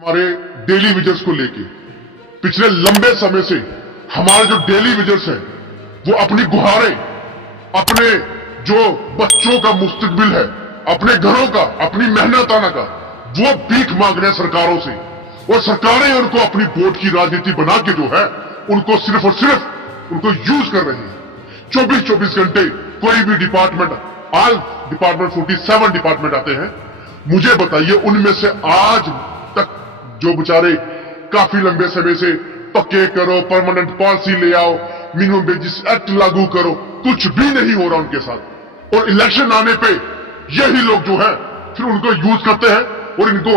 हमारे डेली विजर्स को लेके पिछले लंबे समय से हमारे जो डेली विजर्स हैं वो अपनी गुहारें, अपने जो बच्चों का मुस्तकबिल है, अपने घरों का, अपनी मेहनताना का, वो भीख मांग रहे हैं सरकारों से। और सरकारें उनको अपनी वोट की राजनीति बना के जो है उनको सिर्फ और सिर्फ उनको यूज कर रही है। 24-24 घंटे कोई भी डिपार्टमेंट, ऑल डिपार्टमेंट 47 डिपार्टमेंट आते हैं। मुझे बताइए उनमें से आज तक जो बेचारे काफी लंबे समय से पक्के करो, परमानेंट पॉलिसी ले आओ, मिनिमम वेजेस एक्ट लागू करो, कुछ भी नहीं हो रहा उनके साथ। और इलेक्शन आने पे यही लोग जो है फिर उनको यूज करते हैं और इनको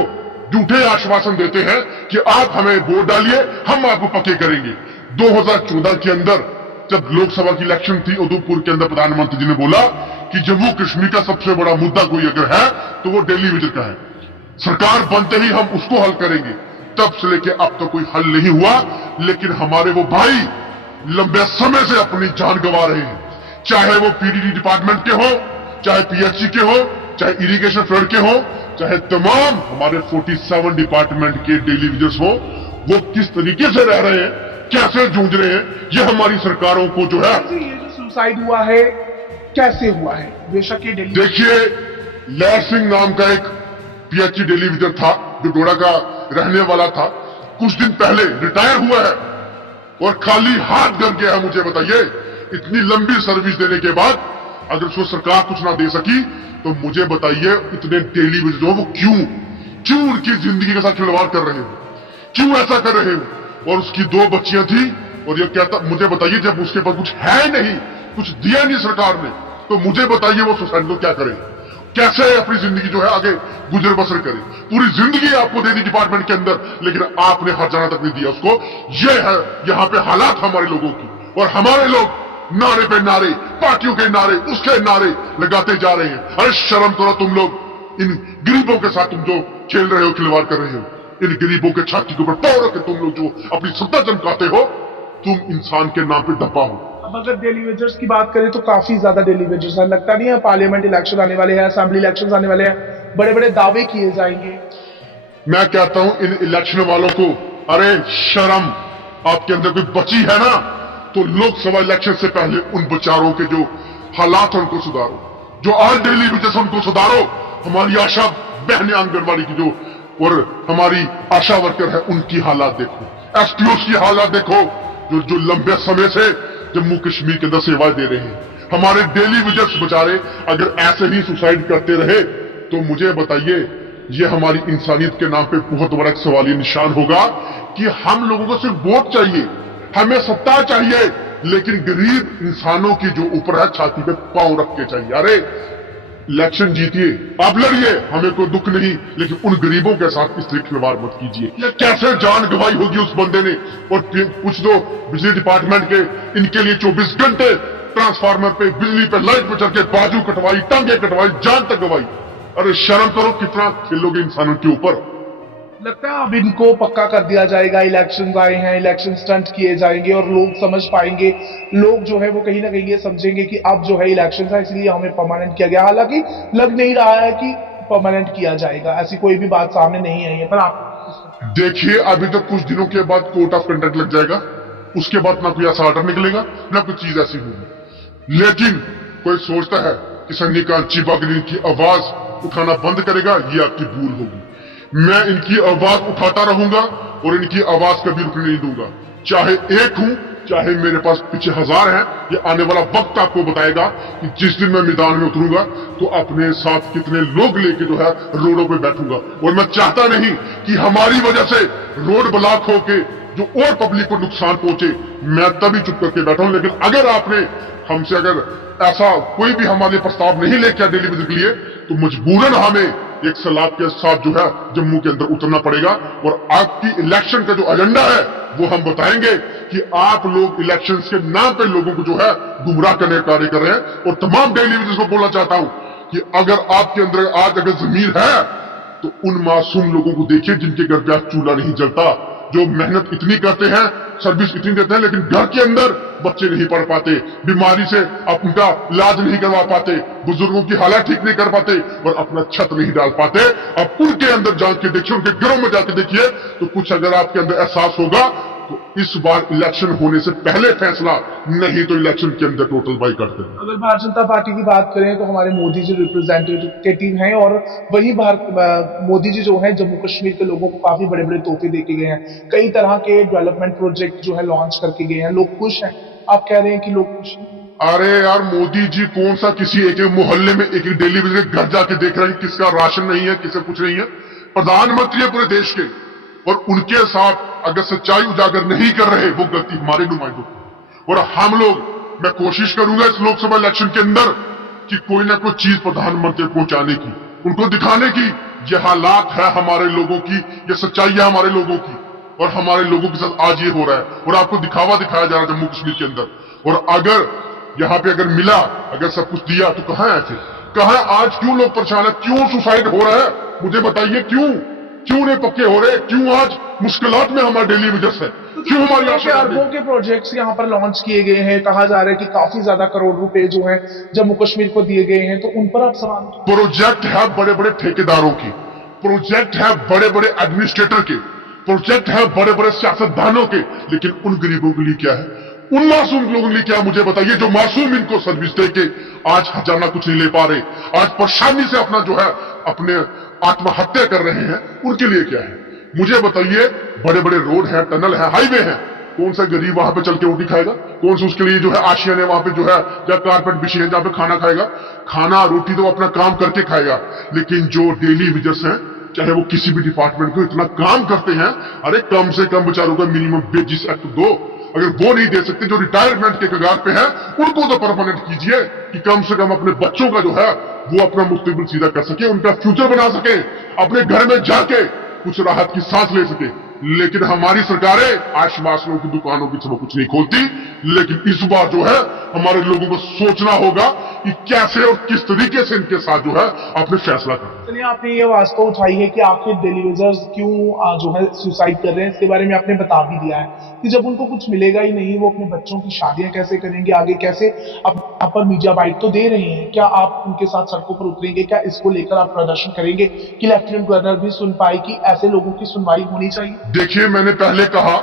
झूठे आश्वासन देते हैं कि आप हमें वोट डालिए, हम आपको पक्के करेंगे। 2014 के अंदर जब लोकसभा की इलेक्शन थी, उधमपुर के अंदर प्रधानमंत्री जी ने बोला कि जम्मू कश्मीर का सबसे बड़ा मुद्दा कोई अगर है तो वो डेली विजर का है, सरकार बनते ही हम उसको हल करेंगे। तब से लेके अब तक कोई हल नहीं हुआ, लेकिन हमारे वो भाई लंबे समय से अपनी जान गंवा रहे हैं, चाहे वो पीडीडी डिपार्टमेंट के हो, चाहे पीएचई के हो, चाहे इरिगेशन फ्लड के हो, चाहे तमाम हमारे 47 डिपार्टमेंट के डेली विजर्स हो। वो किस तरीके से रह रहे हैं, कैसे जूझ रहे हैं, ये हमारी सरकारों को जो है। ये जो सुसाइड हुआ है कैसे हुआ है? बेशक ये दिल्ली, देखिए, लहर सिंह नाम का एक पीएचई डेली विजर था जो डोडा का रहने वाला था, कुछ दिन पहले रिटायर हुआ है और खाली हाथ घर गया है। मुझे बताइए, इतनी लंबी सर्विस देने के बाद अगर उसको सरकार कुछ ना दे सकी तो मुझे बताइए इतने डेली विजर जो वो क्यों उनकी जिंदगी के साथ खिलवाड़ कर रहे हो, क्यों ऐसा कर रहे हो। और उसकी 2 बच्चियां थी और ये कहता, मुझे बताइए जब उसके पास कुछ है नहीं, कुछ दिया नहीं सरकार ने, तो मुझे बताइए वो सुसाइड को क्या करे, कैसे अपनी जिंदगी जो है आगे गुजर बसर करे। पूरी जिंदगी आपको दे दी डिपार्टमेंट के अंदर, लेकिन आपने हर जाना तक नहीं दिया उसको। ये है यहाँ पे हालात हमारे लोगों की, और हमारे लोग नारे पे नारे, पार्टियों के नारे, उसके नारे लगाते जा रहे हैं। अरे शर्म करो तुम लोग, इन गरीबों के साथ तुम जो खेल रहे हो, खिलवाड़ कर रहे हो, इन गरीबों के छाती के ऊपर पाँव रख के तुम लोग जो अपनी सत्ता चमकाते हो, तुम इंसान के नाम पे धब्बा हो। अब अगर डेली वेजर्स की बात करें तो काफी ज्यादा डेली वेजर्स है। लगता नहीं है पार्लियामेंट इलेक्शन आने वाले हैं, असेंबली इलेक्शन आने वाले हैं, बड़े बड़े दावे किए जाएंगे। मैं कहता हूं इन इलेक्शन वालों को, अरे शर्म आपके अंदर कोई बची है ना, तो लोकसभा इलेक्शन से पहले उन बेचारों के जो हालात हैं उनको सुधारो, जो आज डेली वेजर्स उनको सुधारो। हमारी आशा बहने आंगनबाड़ी की जो और हमारी आशा वर्कर है उनकी हालात देखो, एसपीओ की हालात देखो, जो लंबे समय से जम्मू कश्मीर के अंदर सेवाएं दे रहे हैं। हमारे डेली विजर्स बेचारे अगर ऐसे ही सुसाइड करते रहे तो मुझे बताइए, ये हमारी इंसानियत के नाम पे बहुत बड़ा एक सवालिया निशान होगा कि हम लोगों को सिर्फ वोट चाहिए, हमें सत्ता चाहिए, लेकिन गरीब इंसानों की जो ऊपर है छाती पे पांव रख के चाहिए। अरे इलेक्शन जीतिए, आप लड़िए, हमें कोई दुख नहीं, लेकिन उन गरीबों के साथ इस तरह खिलवाड़ मत कीजिए। कैसे जान गंवाई होगी उस बंदे ने। और कुछ तो बिजली डिपार्टमेंट के, इनके लिए 24 घंटे ट्रांसफार्मर पे, बिजली पे, लाइट पे चढ़ के बाजू कटवाई, टांगे कटवाई, जान तक गंवाई। अरे शर्म करो, कितना खेलोगे इंसानों के ऊपर। लगता है अब इनको पक्का कर दिया जाएगा, इलेक्शन आए हैं, इलेक्शन स्टंट किए जाएंगे और लोग समझ पाएंगे, लोग जो है वो कहीं ना कहीं ये समझेंगे कि अब जो है इलेक्शन है इसलिए हमें परमानेंट किया गया। हालांकि लग नहीं रहा है कि परमानेंट किया जाएगा, ऐसी कोई भी बात सामने नहीं आई है। पर आप देखिए, अभी तो कुछ दिनों के बाद कोर्ट ऑफ कंडक्ट लग जाएगा, उसके बाद ना कोई ऐसा ऑर्डर निकलेगा, ना कोई चीज ऐसी होगी। लेकिन कोई सोचता है कि संजय चिबागली की आवाज उठाना बंद करेगा, ये आपकी भूल होगी। मैं इनकी आवाज उठाता रहूंगा और इनकी आवाज कभी रुकने नहीं दूंगा, चाहे एक हूं, चाहे मेरे पास पीछे 1000 हैं। ये आने वाला वक्त आपको बताएगा कि जिस दिन मैं मैदान में उतरूंगा तो अपने साथ कितने लोग लेके जो है रोडों पे बैठूंगा। और मैं चाहता नहीं कि हमारी वजह से रोड ब्लॉक होके जो और पब्लिक को नुकसान पहुंचे, मैं तभी चुप करके बैठा हूं। लेकिन अगर आपने हमसे अगर ऐसा कोई भी हमारे प्रस्ताव नहीं लेके डेली विजर के लिए, तो मजबूरन हमें एक सलाह के साथ जो है जम्मू के अंदर उतरना पड़ेगा। और आपकी इलेक्शन का जो एजेंडा है वो हम बताएंगे कि आप लोग इलेक्शन के नाम पे लोगों को जो है गुमराह करने का कार्य कर रहे हैं। और तमाम डेली विजर्स को बोलना चाहता हूं कि अगर आपके अंदर आज अगर जमीर है तो उन मासूम लोगों को देखिए जिनके घर पे आज चूल्हा नहीं जलता, जो मेहनत इतनी करते हैं, सर्विस इतनी देते हैं, लेकिन घर के अंदर बच्चे नहीं पढ़ पाते, बीमारी से उनका इलाज नहीं करवा पाते, बुजुर्गों की हालत ठीक नहीं कर पाते और अपना छत नहीं डाल पाते। अब उनके अंदर जाके देखिए, उनके घरों में जाके देखिए, तो कुछ अगर आपके अंदर एहसास होगा तो इस बार इलेक्शन होने से पहले फैसला, नहीं तो इलेक्शन के अंदर टोटल बाइकआउट करें। अगर भारतीय जनता पार्टी की बात करें तो हमारे मोदी जी रिप्रेजेंटेटिव हैं और वही मोदी जी जो है जम्मू कश्मीर के लोगों को काफी बड़े बड़े तोहफे देके गए हैं, कई तरह के डेवलपमेंट प्रोजेक्ट जो है लॉन्च करके गए हैं, लोग खुश हैं। आप कह रहे हैं कि लोग खुश हैं? अरे यार, मोदी जी कौन सा किसी एक मोहल्ले में एक डेली विजिट घर जाके देख रहे हैं किसका राशन नहीं है, किसे कुछ नहीं है। प्रधानमंत्री है पूरे देश के, और उनके साथ अगर सच्चाई उजागर नहीं कर रहे, वो गलती हमारे नुमाइंदों की। और हम लोग, मैं कोशिश करूंगा इस लोकसभा इलेक्शन के अंदर कि कोई ना कोई चीज प्रधानमंत्री पहुंचाने की, उनको दिखाने की ये हालात है हमारे लोगों की, ये सच्चाई है हमारे लोगों की, और हमारे लोगों के साथ आज ये हो रहा है और आपको दिखावा दिखाया जा रहा है जम्मू कश्मीर के अंदर। और अगर यहाँ पे अगर मिला, अगर सब कुछ दिया, तो कहां है फिर, कहां आज क्यों लोग परेशान है, क्यों सुसाइड हो रहा है, मुझे बताइए क्यों नहीं पक्के हो रहे, क्यों आज मुश्किलात में हमारे डेली वेजेस है, क्यों हमारी आशा अरबों के प्रोजेक्ट्स यहाँ पर लॉन्च किए गए हैं, कहा जा रहा है कि काफी ज्यादा करोड़ रुपए जो है जम्मू कश्मीर को दिए गए हैं, तो उन पर आप सवाल। प्रोजेक्ट है बड़े बड़े ठेकेदारों की, प्रोजेक्ट है बड़े बड़े एडमिनिस्ट्रेटर के, प्रोजेक्ट है बड़े बड़े सियासतदानों के, लेकिन उन गरीबों के लिए क्या है, उन मासूम लोगों के लिए क्या, मुझे बताइए, जो मासूम इनको सर्विस देके आज खजाना कुछ नहीं ले पा रहे, आज परेशानी से अपना जो है अपने आत्महत्या कर रहे हैं, उनके लिए क्या है, मुझे बताइए। बड़े बड़े रोड है, टनल है, हाईवे है, कौन सा गरीब वहां पे चल के रोटी खाएगा, कौन सा उसके लिए जो है आशियाने है वहां पे जो है, या कारपेट बिछी है जहां पे खाना खाएगा, खाना रोटी तो अपना काम करके खाएगा, लेकिन जो डेली वेजेस हैं, चाहे वो किसी भी डिपार्टमेंट को इतना काम करते हैं, अरे कम से कम बेचारों का मिनिमम वेजेस एक्ट दो, अगर वो नहीं दे सकते, जो रिटायरमेंट के कगार पे है, उनको तो परमानेंट कीजिए कि कम से कम अपने बच्चों का जो है वो अपना मुस्तकबिल सीधा कर सके, उनका फ्यूचर बना सके, अपने घर में जाके कुछ राहत की सांस ले सके। लेकिन हमारी सरकारें आश्वासनों की दुकानों की सब कुछ नहीं खोलती, लेकिन इस बार जो है हमारे लोगों को सोचना होगा कि कैसे और किस तरीके से इनके साथ जो है आपने फैसला करना। चलिए, आपने ये वास्तव उठाई है कि आखिर डेलीवेजर्स क्यों जो है सुसाइड कर रहे हैं, इसके बारे में आपने बता भी दिया है कि जब उनको कुछ मिलेगा ही नहीं, वो अपने बच्चों की शादियां कैसे करेंगे, आगे कैसे आप पर मीडिया बाइट तो दे रहे हैं, क्या आप उनके साथ सड़कों पर उतरेंगे, क्या इसको लेकर आप प्रदर्शन करेंगे कि लेफ्टिनेंट गवर्नर भी सुन पाए कि ऐसे लोगों की सुनवाई होनी चाहिए? देखिए, मैंने पहले कहा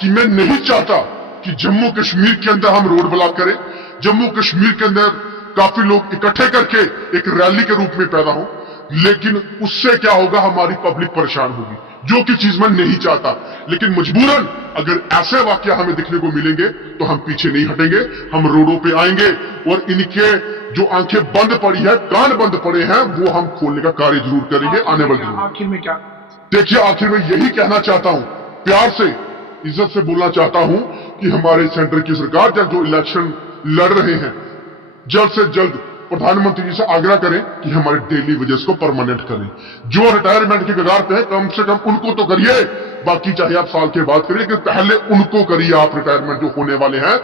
कि मैं नहीं चाहता कि जम्मू कश्मीर के अंदर हम रोड ब्लॉक करें, जम्मू कश्मीर के अंदर काफी लोग इकट्ठे करके एक रैली के रूप में पैदा हो, लेकिन उससे क्या होगा, हमारी पब्लिक परेशान होगी, जो कि चीज मैं नहीं चाहता। लेकिन मजबूरन अगर ऐसे वाकया हमें दिखने को मिलेंगे तो हम पीछे नहीं हटेंगे, हम रोडों पे आएंगे और इनके जो आंखें बंद पड़ी है, कान बंद पड़े हैं, वो हम खोलने का कार्य जरूर करेंगे आने वाले दिनों में। आखिर में क्या? देखिए, आखिर में यही कहना चाहता हूं, प्यार से, इज्जत से बोलना चाहता हूं कि हमारे सेंटर की सरकार जो इलेक्शन लड़ रहे हैं, जल्द से जल्द प्रधानमंत्री जी से आग्रह करें कि हमारे डेली वेजेस को परमानेंट करें। जो रिटायरमेंट के कगार पे है, कम से कम उनको तो करिए, बाकी चाहे आप साल के बाद करिए, लेकिन पहले उनको करिए आप, रिटायरमेंट जो होने वाले हैं,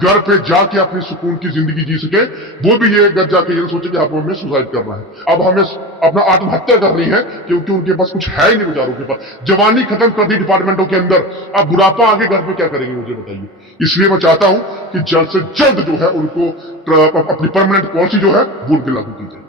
घर पे जाके अपनी सुकून की जिंदगी जी सके। वो भी ये घर जाके ये सोचे कि आप हमें सुसाइड करना है, अब हमें अपना आत्महत्या करनी है, क्योंकि उनके पास कुछ है ही नहीं बेचारों के पास, जवानी खत्म कर दी डिपार्टमेंटों के अंदर, अब बुढ़ापा आगे घर पे क्या करेंगे, मुझे बताइए। इसलिए मैं चाहता हूं कि जल्द से जल्द जो है उनको अपनी परमानेंट पॉलिसी जो है वो उनके लागू की जाए।